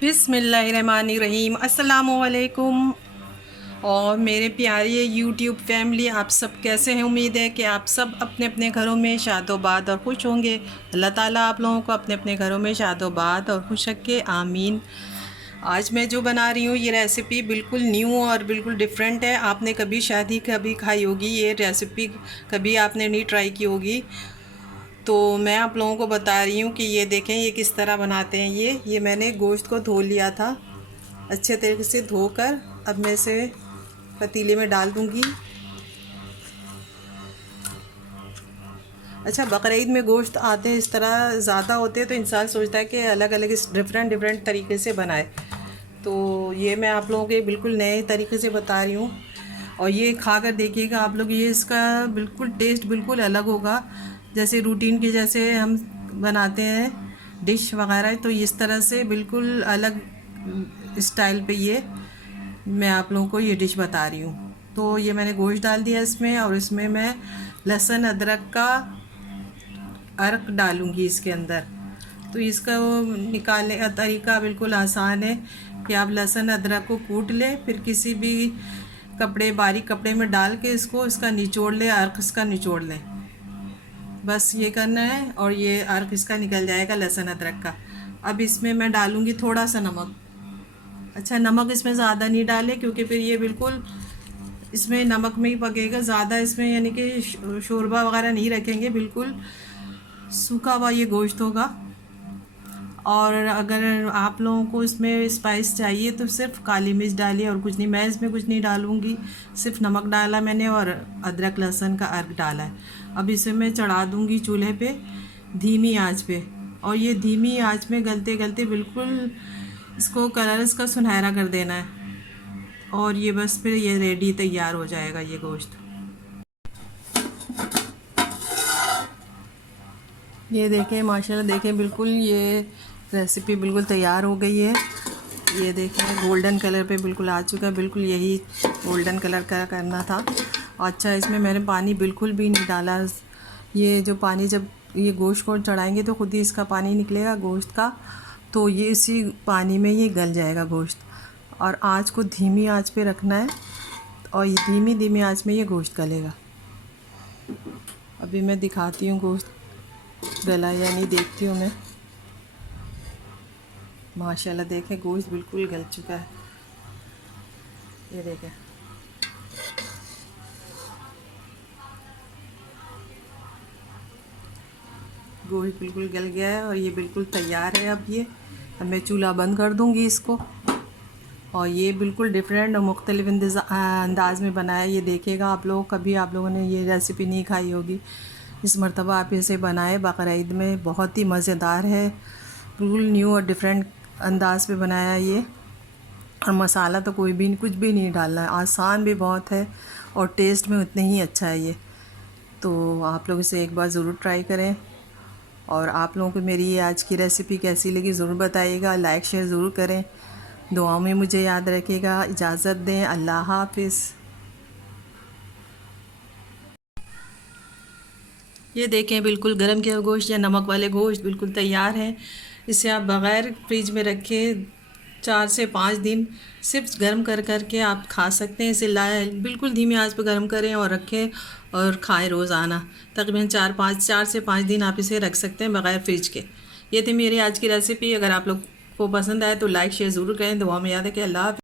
बिस्मिल्लाहिर्रहमानिर्रहीम अस्सलामुअलैकुम। और मेरे प्यारे यूट्यूब फैमिली, आप सब कैसे हैं? उम्मीद है कि आप सब अपने अपने घरों में शादोबाद और खुश होंगे। अल्लाह ताला आप लोगों को अपने अपने घरों में शादोबाद और खुश रखे, आमीन। आज मैं जो बना रही हूँ ये रेसिपी बिल्कुल न्यू और बिल्कुल डिफरेंट है। आपने कभी शायद ही कभी खाई होगी ये रेसिपी, कभी आपने नहीं ट्राई की होगी। तो मैं आप लोगों को बता रही हूँ कि ये देखें ये किस तरह बनाते हैं। ये मैंने गोश्त को धो लिया था अच्छे तरीके से धोकर। अब मैं इसे पतीले में डाल दूँगी। अच्छा, बकरीद में गोश्त आते हैं इस तरह ज़्यादा होते हैं तो इंसान सोचता है कि अलग अलग इस डिफरेंट डिफरेंट तरीके से बनाए। तो ये मैं आप लोगों के बिल्कुल नए तरीके से बता रही हूँ। और ये खा कर देखिएगा आप लोग, ये इसका बिल्कुल टेस्ट बिल्कुल अलग होगा। जैसे रूटीन के जैसे हम बनाते हैं डिश वगैरह, तो इस तरह से बिल्कुल अलग स्टाइल पे ये मैं आप लोगों को ये डिश बता रही हूँ। तो ये मैंने गोश्त डाल दिया इसमें, और इसमें मैं लहसुन अदरक का अर्क डालूँगी इसके अंदर। तो इसका वो निकालने का तरीका बिल्कुल आसान है कि आप लहसुन अदरक को कूट लें, फिर किसी भी कपड़े बारीक कपड़े में डाल के इसका निचोड़ लें, अर्क इसका निचोड़ लें। बस ये करना है और ये अर्क इसका निकल जाएगा लहसुन अदरक का। अब इसमें मैं डालूँगी थोड़ा सा नमक। अच्छा, नमक इसमें ज़्यादा नहीं डालें क्योंकि फिर ये बिल्कुल इसमें नमक में ही पकेगा ज़्यादा। इसमें यानी कि शोरबा वगैरह नहीं रखेंगे, बिल्कुल सूखा हुआ ये गोश्त होगा। और अगर आप लोगों को इसमें स्पाइस चाहिए तो सिर्फ काली मिर्च डालिए और कुछ नहीं। मैं इसमें कुछ नहीं डालूँगी, सिर्फ नमक डाला मैंने और अदरक लहसुन का अर्क डाला है। अब इसे मैं चढ़ा दूँगी चूल्हे पे धीमी आंच पे। और ये धीमी आंच में गलते गलते बिल्कुल इसको कलर इसका सुनहरा कर देना है। और ये बस फिर ये रेडी तैयार हो जाएगा ये गोश्त। ये देखें माशाल्लाह, देखें बिल्कुल ये रेसिपी बिल्कुल तैयार हो गई है। ये देखें गोल्डन कलर पे बिल्कुल आ चुका है, बिल्कुल यही गोल्डन कलर का करना था। अच्छा, इसमें मैंने पानी बिल्कुल भी नहीं डाला। ये जो पानी जब ये गोश्त को चढ़ाएंगे तो खुद ही इसका पानी निकलेगा गोश्त का, तो ये इसी पानी में ये गल जाएगा गोश्त। और आँच को धीमी आँच पे रखना है और ये धीमी धीमी आँच में ये गोश्त गलेगा। अभी मैं दिखाती हूँ गोश्त गला या नहीं, देखती हूँ मैं। माशाल्लाह देखें गोश्त बिल्कुल गल चुका है। ये देखें गोश्त बिल्कुल गल गया है और ये बिल्कुल तैयार है। अब मैं चूल्हा बंद कर दूँगी इसको। और ये बिल्कुल डिफरेंट और मुख्तलिफ अंदाज में बनाया। ये देखिएगा आप लोग, कभी आप लोगों ने ये रेसिपी नहीं खाई होगी, इस मर्तबा आप इसे बनाए बकरीद में। बहुत ही मज़ेदार है, बिल्कुल न्यू और डिफरेंट अंदाज पे बनाया ये। और मसाला तो कोई भी कुछ भी नहीं डालना है, आसान भी बहुत है और टेस्ट में उतने ही अच्छा है ये। तो आप लोग इसे एक बार ज़रूर ट्राई करें। और आप लोगों को मेरी ये आज की रेसिपी कैसी लगी ज़रूर बताइएगा, लाइक शेयर ज़रूर करें, दुआओं में मुझे याद रखिएगा। इजाज़त दें, अल्लाह हाफिज़। ये देखें बिल्कुल गरम किया गोश्त या नमक वाले गोश्त बिल्कुल तैयार है। इसे आप बग़ैर फ्रिज में रखे 4 से 5 दिन सिर्फ गर्म कर कर के आप खा सकते हैं। इसे लाए बिल्कुल धीमी आंच पर गर्म करें और रखें और खाएं रोज़ाना। तकरीबन 4 से 5 दिन आप इसे रख सकते हैं बग़ैर फ्रिज के। ये थी मेरी आज की रेसिपी। अगर आप लोग को पसंद आए तो लाइक शेयर ज़रूर करें। दुआ में याद है कि अल्लाह।